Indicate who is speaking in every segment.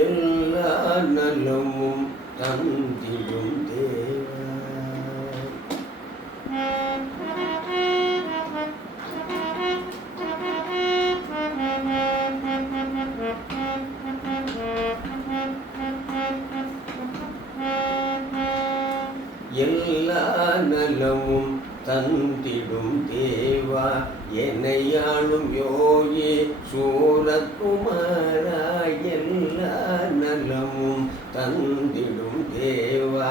Speaker 1: எல்லா நலமும் தந்திடும் தேவா எல்லா நலமும் தந்திடும் தேவா என்னையாளும் யோகி சூரக்குமாரா எல்லா நலமும் தந்திடும் தேவா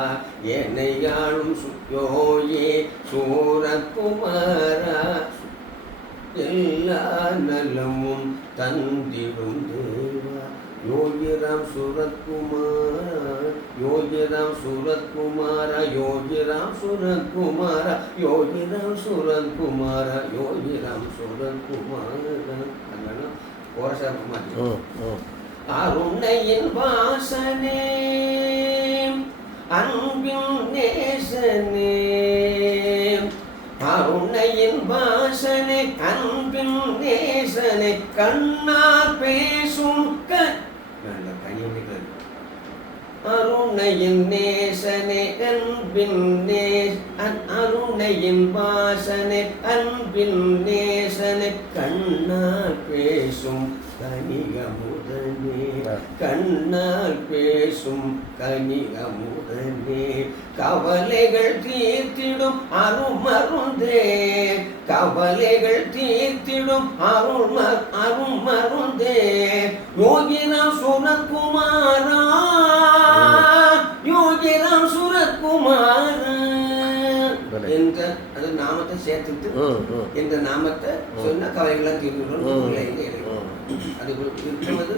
Speaker 1: என்னையாளும் சு- யோகி சூரக்குமாரா எல்லா நலமும் தந்திடும் தேவா. யோகிராம் சுரத்குமாரா யோகிராம் சுரத்குமாரா யோகிராம் சுரத்குமாரா யோகிராம் சுரத்குமாரா யோகிராம் சுரத்குமாரா அருணையின் வாசனே அன்பின் நேசனே அருணையின் வாசனை அன்பின் நேசனை கண்ணால் பேசும் க அருணையின் நேசனே அன்பின் நேஸ் அருணையின் வாசனே அன்பின் நேசனே. கண்ணால் பேசும் கனிகமுதனே கண்ணால் பேசும் கனிகமுதனே கவலைகள் தீர்த்திடும் அருமருந்தே கவலைகள் தீர்த்திடும் அருள் அருமருந்தே அந்த நாமத்தை சேர்த்துட்டு என்ற நாமத்தை சொன்ன கவலைகள்லாம் தீர்ந்துடும். அது இருக்கிறது